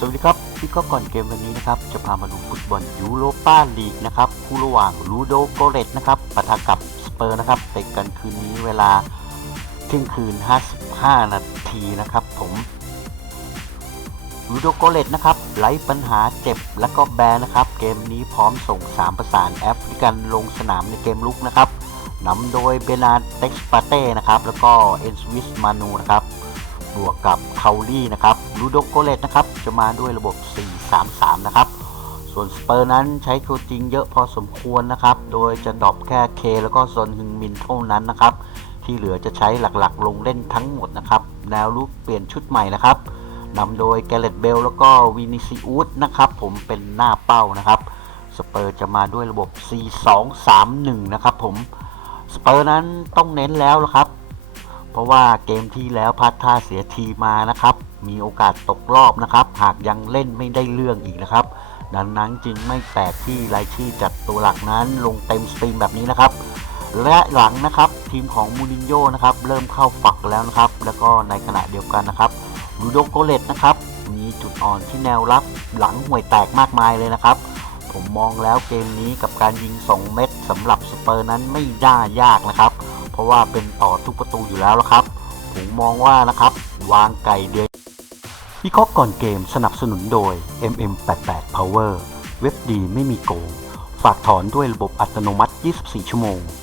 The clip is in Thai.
สวัสดีครับพี่ก็ก่อนเกมวันนี้นะครับจะพามาดูฟุตบอลยูโรปาลีกนะครับคู่ระหว่างลูโดโกเรตนะครับปะทะกับสเปอร์นะครับเตะกันคืนนี้เวลาเที่ยงคืน 55 นาทีนะครับผมลูโดโกเรตนะครับไร้ปัญหาเจ็บและก็แบนนะครับ เกมนี้พร้อมส่ง 3 ประสานแอฟริกันลงสนามในเกมลุกนะครับนำโดยเบนาเต็กสปาเต้นะครับแล้วก็เอ็นสวิสมานูนะครับ บวกกับเคาลี่นะครับลูโดโกเลตนะครับจะมาด้วยระบบ 4-3-3 นะครับ ส่วนสเปอร์นั้นใช้ตัวจริงเยอะพอสมควรนะครับ โดยจะดรอปแค่เคแล้วก็ซอนฮึงมินเท่านั้นนะครับ ที่เหลือจะใช้หลักๆ ลงเล่นทั้งหมดนะครับ แนวลุกเปลี่ยนชุดใหม่นะครับนำโดยแกเรตเบลแล้วก็วินิซิอุสนะครับผมเป็นหน้าเป้านะครับสเปอร์จะมาด้วยระบบ 4-2-3-1 นะครับผม สเปอร์นั้นต้องเน้นแล้วละครับ ราะว่าเกมที่แล้วพัดท่าเสียทีมานะครับ มีโอกาสตกรอบนะครับ หากยังเล่นไม่ได้เรื่องอีกนะครับ ดังนั้นจึงไม่แปลกที่รายชื่อจัดตัวหลักนั้นลงเต็มสตรีมแบบนี้นะครับ และหลังนะครับทีมของมูรินโญ่นะครับเริ่มเข้าฝักแล้วนะครับ แล้วก็ในขณะเดียวกันนะครับลูโดโกเลตนะครับมีจุดอ่อนที่แนวรับหลังห่วยแตกมากมายเลยนะครับ ผมมองแล้วเกมนี้กับการยิง 2 เม็ดสำหรับสเปอร์นั้นไม่ได้ยากนะครับ ราะว่าเป็นต่อทุกประตูอยู่แล้วละครับ ผมมองว่านะครับ วางไก่เดือยวิเคราะห์ก่อนเกมสนับสนุนโดย MM88 Power เว็บดีไม่มีโกง ฝากถอนด้วยระบบอัตโนมัติ 24 ชั่วโมง